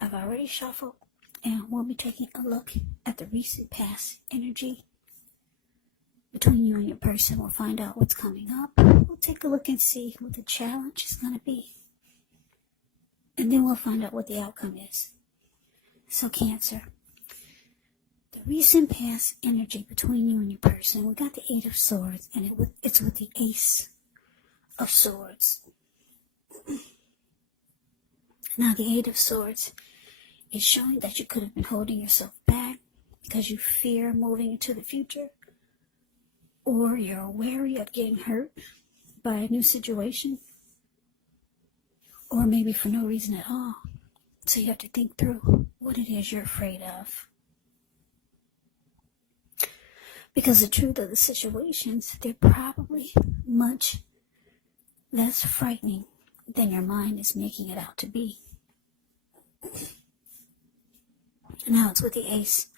I've already shuffled, and we'll be taking a look at the recent past energy between you and your person. We'll find out what's coming up. We'll take a look and see what the challenge is going to be. And then we'll find out what the outcome is. So Cancer, the recent past energy between you and your person, we got the Eight of Swords, and it's with the Ace of Swords. Now the Eight of Swords is showing that you could have been holding yourself back because you fear moving into the future, or you're wary of getting hurt by a new situation, or maybe for no reason at all. So you have to think through what it is you're afraid of. Because the truth of the situations, they're probably much less frightening than your mind is making it out to be. Now it's with the Ace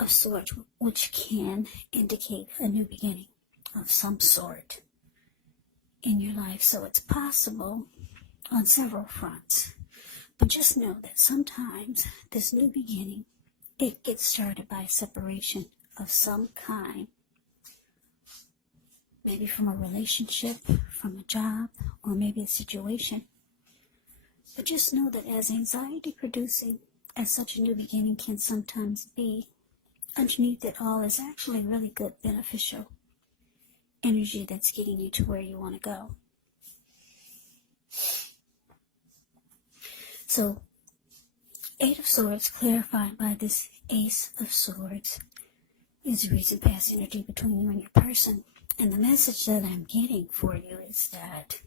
of Swords, which can indicate a new beginning of some sort in your life. So it's possible on several fronts. But just know that sometimes this new beginning, it gets started by a separation of some kind. Maybe from a relationship, from a job, or maybe a situation. But just know that as anxiety producing as such a new beginning can sometimes be, underneath it all is actually really good, beneficial energy that's getting you to where you want to go. So, Eight of Swords clarified by this Ace of Swords is the recent past energy between you and your person. And the message that I'm getting for you is that,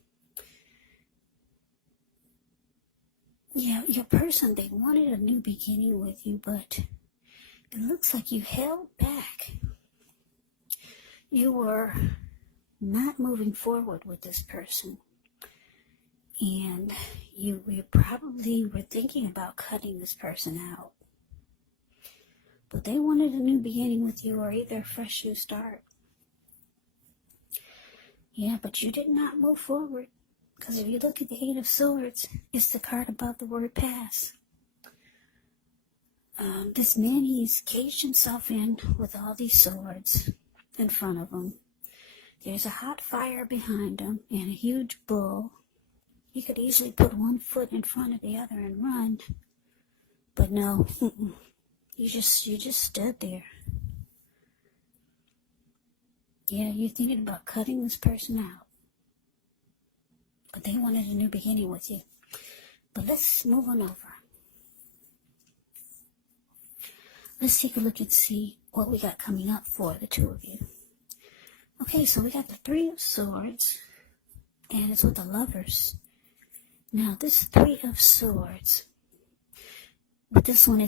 your person, they wanted a new beginning with you, but it looks like you held back. You were not moving forward with this person. And you probably were thinking about cutting this person out. But they wanted a new beginning with you, or either a fresh new start. Yeah, but you did not move forward. Because if you look at the Eight of Swords, it's the card above the word pass. This man, he's caged himself in with all these swords in front of him. There's a hot fire behind him and a huge bull. He could easily put one foot in front of the other and run. But no, you just stood there. Yeah, you're thinking about cutting this person out. But they wanted a new beginning with you. But let's move on over. Let's take a look and see what we got coming up for the two of you. Okay, so we got the Three of Swords, and it's with the Lovers. Now, this Three of Swords, with this one,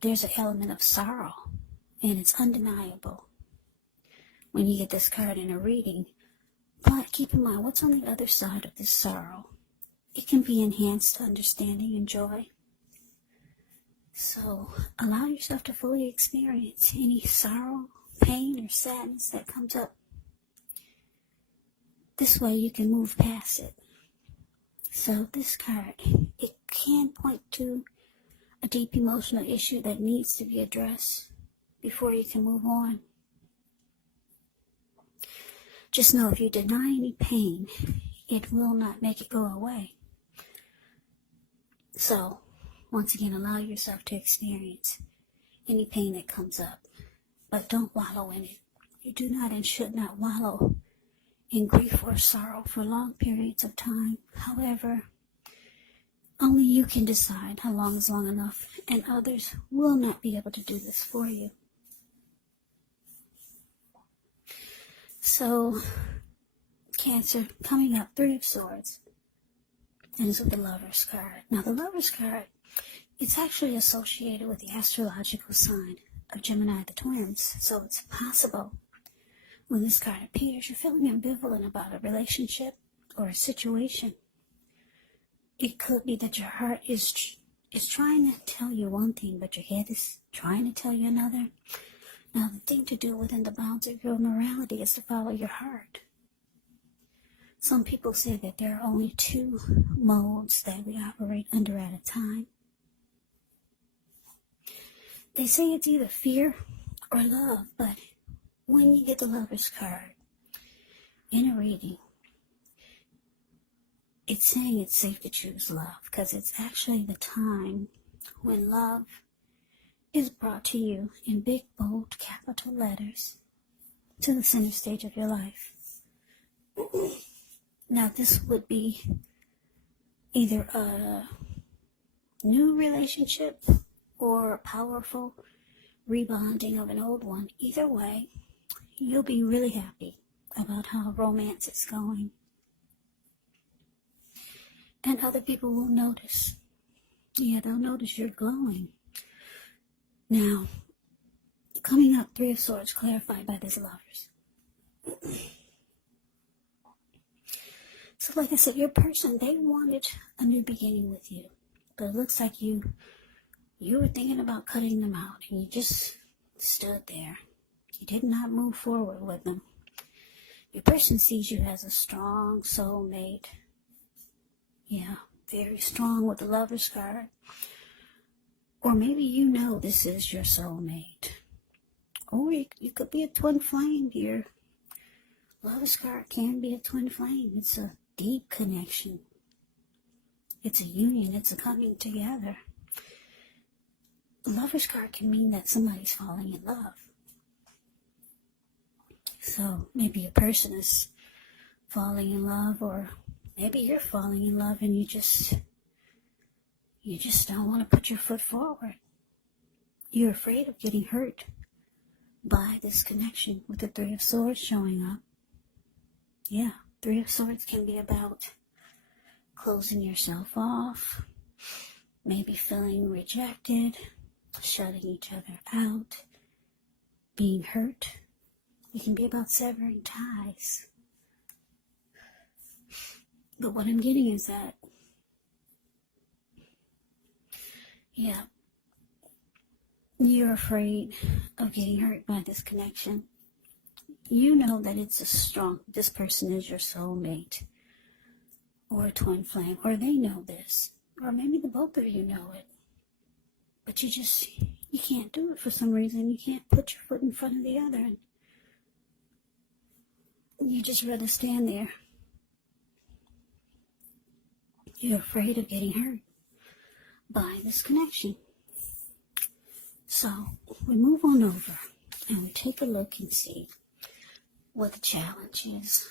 there's an element of sorrow, and it's undeniable when you get this card in a reading. But keep in mind, what's on the other side of this sorrow? It can be enhanced understanding and joy. So allow yourself to fully experience any sorrow, pain, or sadness that comes up. This way you can move past it. So this card, it can point to a deep emotional issue that needs to be addressed before you can move on. Just know if you deny any pain, it will not make it go away. So, once again, allow yourself to experience any pain that comes up, but don't wallow in it. You do not and should not wallow in grief or sorrow for long periods of time. However, only you can decide how long is long enough, and others will not be able to do this for you. So, Cancer, coming up, Three of Swords, and it's with the Lover's card. Now, the Lover's card, it's actually associated with the astrological sign of Gemini, the twins. So it's possible when this card appears, you're feeling ambivalent about a relationship or a situation. It could be that your heart is trying to tell you one thing, but your head is trying to tell you another. Now, the thing to do within the bounds of your morality is to follow your heart. Some people say that there are only two modes that we operate under at a time. they say it's either fear or love, but when you get the Lover's card in a reading, it's saying it's safe to choose love, because it's actually the time when love is brought to you in big, bold, capital letters to the center stage of your life. Now, this would be either a new relationship or a powerful rebonding of an old one. Either way, you'll be really happy about how romance is going. And other people will notice. Yeah, they'll notice you're glowing. Now, coming up, Three of Swords, clarified by this Lovers. So like I said, your person, they wanted a new beginning with you. But it looks like you were thinking about cutting them out. And you just stood there. You did not move forward with them. Your person sees you as a strong soulmate. Yeah, very strong with the Lover's card. Or maybe you know this is your soulmate. Or you could be a twin flame. Your Lover's card can be a twin flame. It's a deep connection. It's a union. It's a coming together. The Lover's card can mean that somebody's falling in love. So maybe a person is falling in love, or maybe you're falling in love and you just don't want to put your foot forward. You're afraid of getting hurt by this connection with the Three of Swords showing up. Yeah, Three of Swords can be about closing yourself off, maybe feeling rejected, shutting each other out, being hurt. It can be about severing ties. But what I'm getting is that, yeah, you're afraid of getting hurt by this connection. You know that this person is your soulmate, or a twin flame, or they know this, or maybe the both of you know it. But you can't do it for some reason. You can't put your foot in front of the other, and you just rather stand there. You're afraid of getting hurt by this connection. So we move on over and we take a look and see what the challenge is.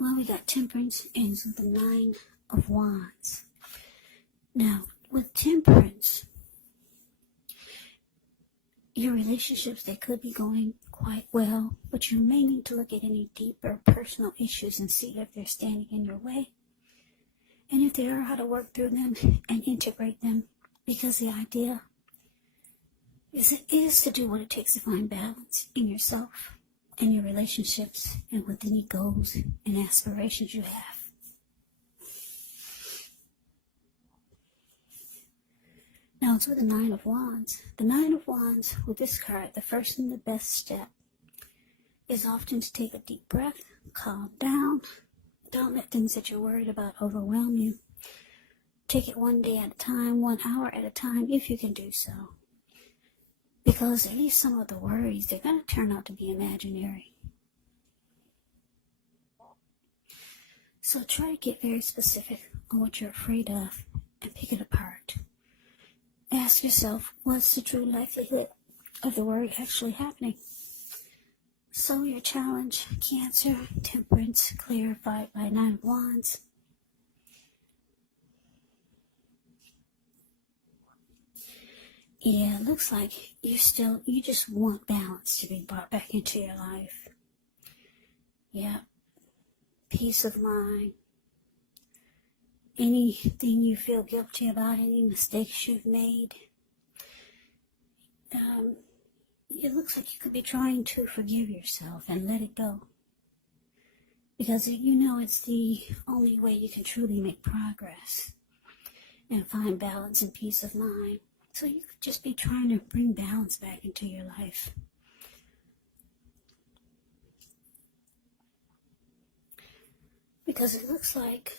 Well, we got Temperance and the Nine of Wands. Now, with Temperance, your relationships, they could be going quite well, but you may need to look at any deeper personal issues and see if they're standing in your way. And if they are, how to work through them and integrate them. Because the idea is to do what it takes to find balance in yourself and your relationships and with any goals and aspirations you have. Now it's with the Nine of Wands. The Nine of Wands, with this card, the first and the best step is often to take a deep breath, calm down. Don't let things that you're worried about overwhelm you. Take it one day at a time, 1 hour at a time, if you can do so. Because at least some of the worries, they're going to turn out to be imaginary. So try to get very specific on what you're afraid of and pick it apart. Ask yourself, what's the true likelihood of the worry actually happening? So your challenge, Cancer, Temperance, clarified by Nine of Wands. Yeah, it looks like you just want balance to be brought back into your life. Yeah. Peace of mind. Anything you feel guilty about, any mistakes you've made. It looks like you could be trying to forgive yourself and let it go. Because you know it's the only way you can truly make progress and find balance and peace of mind. So you could just be trying to bring balance back into your life. Because it looks like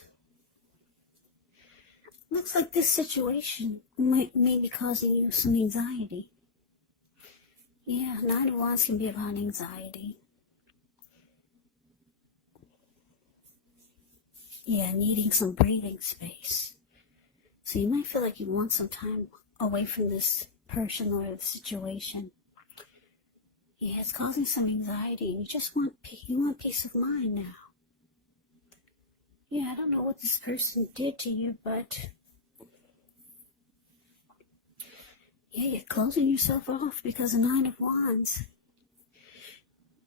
looks like this situation may be causing you some anxiety. Yeah, 9 of Wands can be about anxiety. Yeah, needing some breathing space. So you might feel like you want some time away from this person or the situation. Yeah, it's causing some anxiety, and you just want peace of mind now. Yeah, I don't know what this person did to you, but yeah, you're closing yourself off because of 9 of Wands.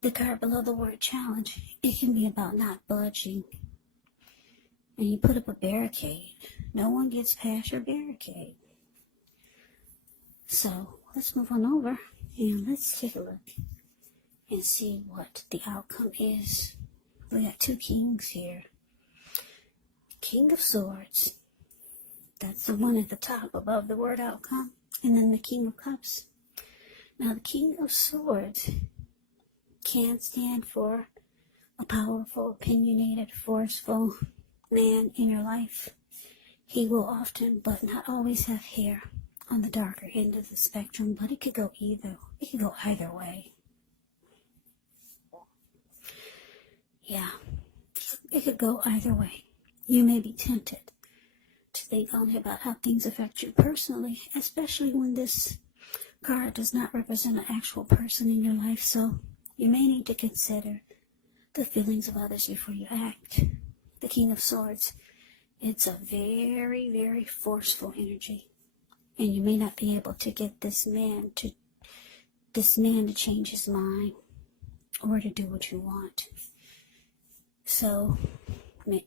The card below the word challenge, it can be about not budging. And you put up a barricade. No one gets past your barricade. So let's move on over and let's take a look and see what the outcome is. We got 2 kings here. King of Swords. That's the one at the top above the word outcome. And then the King of Cups. Now the King of Swords can stand for a powerful, opinionated, forceful man in your life. He will often, but not always, have hair on the darker end of the spectrum, but it could go either way. Yeah, it could go either way. You may be tempted to think only about how things affect you personally, especially when this card does not represent an actual person in your life, so you may need to consider the feelings of others before you act. The King of Swords, it's a very, very forceful energy, and you may not be able to get this man to change his mind or to do what you want. So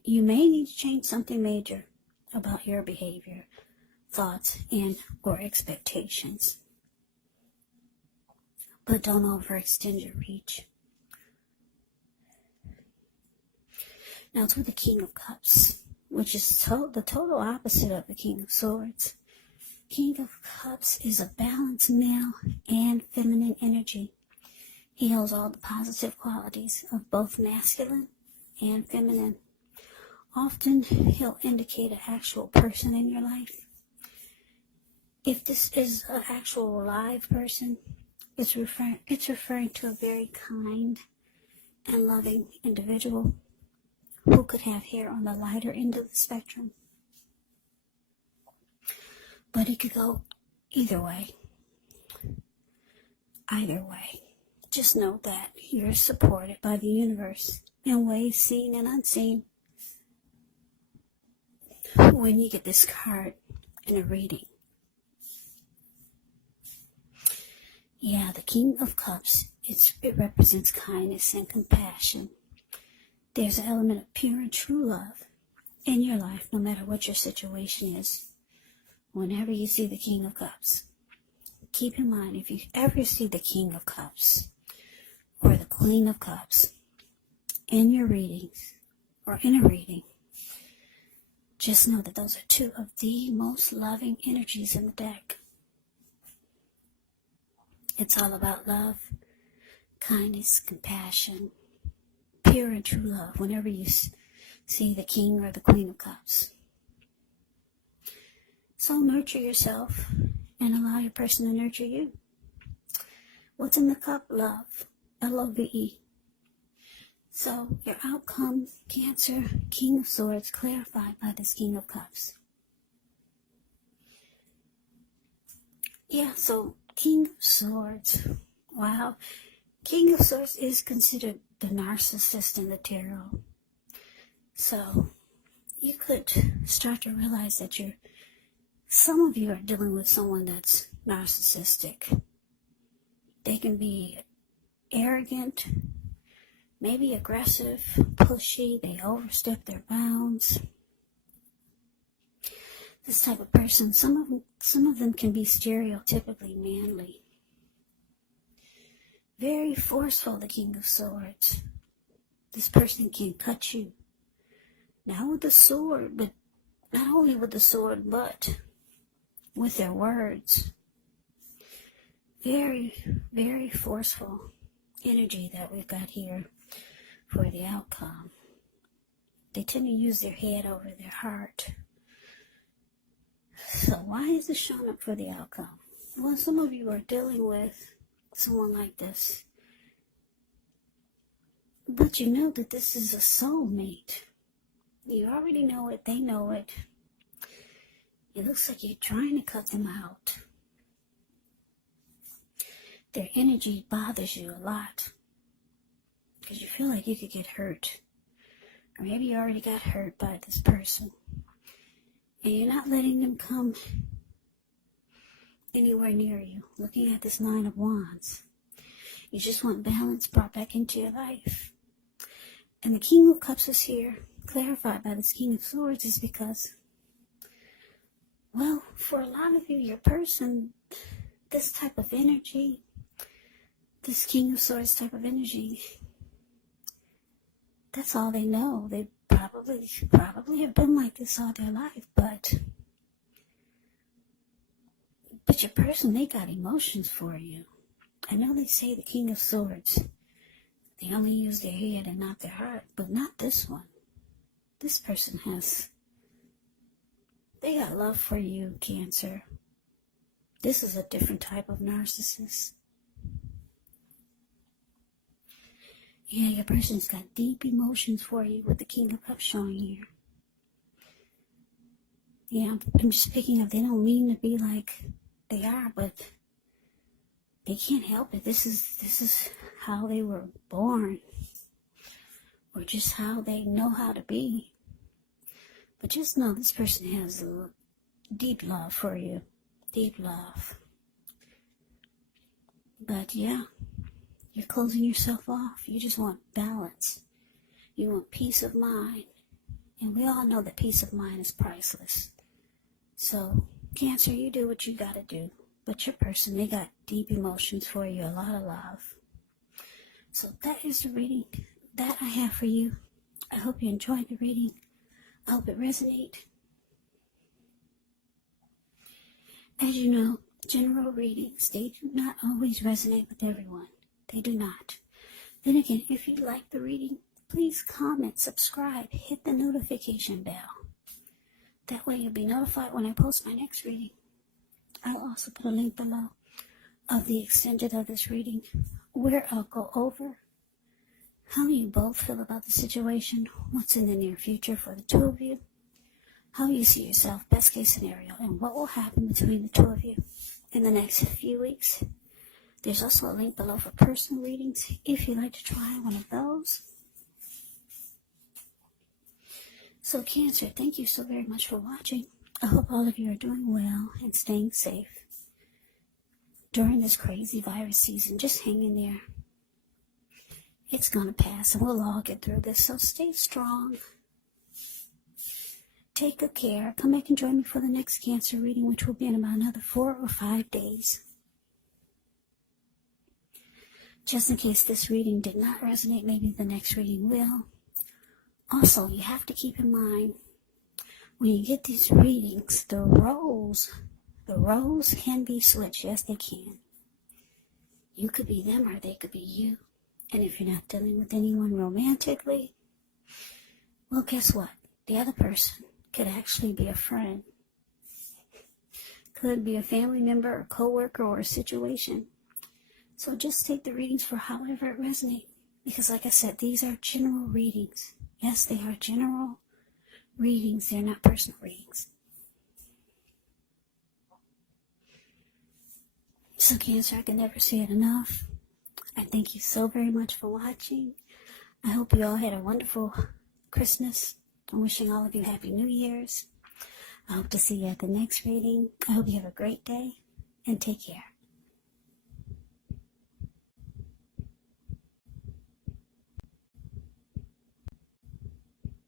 you may need to change something major about your behavior, thoughts, and or expectations. But don't overextend your reach. Now to the King of Cups, which is the total opposite of the King of Swords. King of Cups is a balanced male and feminine energy. He holds all the positive qualities of both masculine and feminine. Often he'll indicate an actual person in your life. If this is an actual live person, it's referring to a very kind and loving individual who could have hair on the lighter end of the spectrum. But it could go either way. Either way. Just know that you're supported by the universe in ways seen and unseen when you get this card in a reading. Yeah, the King of Cups, it represents kindness and compassion. There's an element of pure and true love in your life, no matter what your situation is. Whenever you see the King of Cups, keep in mind, if you ever see the King of Cups or the Queen of Cups in your readings or in a reading, just know that those are 2 of the most loving energies in the deck. It's all about love, kindness, compassion, pure and true love whenever you see the King or the Queen of Cups. So nurture yourself and allow your person to nurture you. What's in the cup? Love. L-O-V-E. So your outcome, Cancer, King of Swords, clarified by this King of Cups. Yeah, so King of Swords. Wow. King of Swords is considered the narcissist in the tarot. So you could start to realize that some of you are dealing with someone that's narcissistic. They can be arrogant, maybe aggressive, pushy, they overstep their bounds. This type of person, some of them can be stereotypically manly. Very forceful, the King of Swords. This person can cut you. Not with the sword, but not only with the sword, but with their words. Very, very forceful energy that we've got here for the outcome. They tend to use their head over their heart. why is this showing up for the outcome? Well, some of you are dealing with someone like this. But you know that this is a soulmate. You already know it. They know it. It looks like you're trying to cut them out. Their energy bothers you a lot. Because you feel like you could get hurt. Or maybe you already got hurt by this person. And you're not letting them come anywhere near you. Looking at this Nine of Wands. You just want balance brought back into your life. And the King of Cups is here, clarified by this King of Swords, is because, well, for a lot of you, your person, this type of energy, this King of Swords type of energy, that's all they know. They probably have been like this all their life, but your person, they got emotions for you. I know they say the King of Swords, they only use their head and not their heart, but not this one. This person they got love for you, Cancer. This is a different type of narcissist. Yeah, your person's got deep emotions for you with the King of Cups showing here. Yeah, I'm just picking up, they don't mean to be like they are, but they can't help it. This is how they were born, or just how they know how to be. But just know this person has a deep love for you. Deep love. But yeah, you're closing yourself off. You just want balance. You want peace of mind. And we all know that peace of mind is priceless. So, Cancer, you do what you gotta do. But your person, they got deep emotions for you, a lot of love. So that is the reading that I have for you. I hope you enjoyed the reading. I hope it resonates. As you know, general readings, they do not always resonate with everyone. They do not. Then again, if you like the reading, please comment, subscribe, hit the notification bell. That way you'll be notified when I post my next reading. I'll also put a link below of the extended of this reading, where I'll go over how you both feel about the situation, what's in the near future for the two of you, how you see yourself, best case scenario, and what will happen between the two of you in the next few weeks. There's also a link below for personal readings if you'd like to try one of those. So Cancer, thank you so very much for watching. I hope all of you are doing well and staying safe during this crazy virus season. Just hang in there. It's gonna pass and we'll all get through this, so stay strong. Take good care. Come back and join me for the next Cancer reading, which will be in about another 4 or 5 days. Just in case this reading did not resonate, maybe the next reading will. Also, you have to keep in mind, when you get these readings, the roles can be switched. Yes, they can. You could be them or they could be you. And if you're not dealing with anyone romantically, well, guess what? The other person could actually be a friend. Could be a family member, a co-worker, or a situation. So just take the readings for however it resonates. Because like I said, these are general readings. Yes, they are general readings. They're not personal readings. So Cancer, I can never say it enough. I thank you so very much for watching. I hope you all had a wonderful Christmas. I'm wishing all of you Happy New Year's. I hope to see you at the next reading. I hope you have a great day and take care.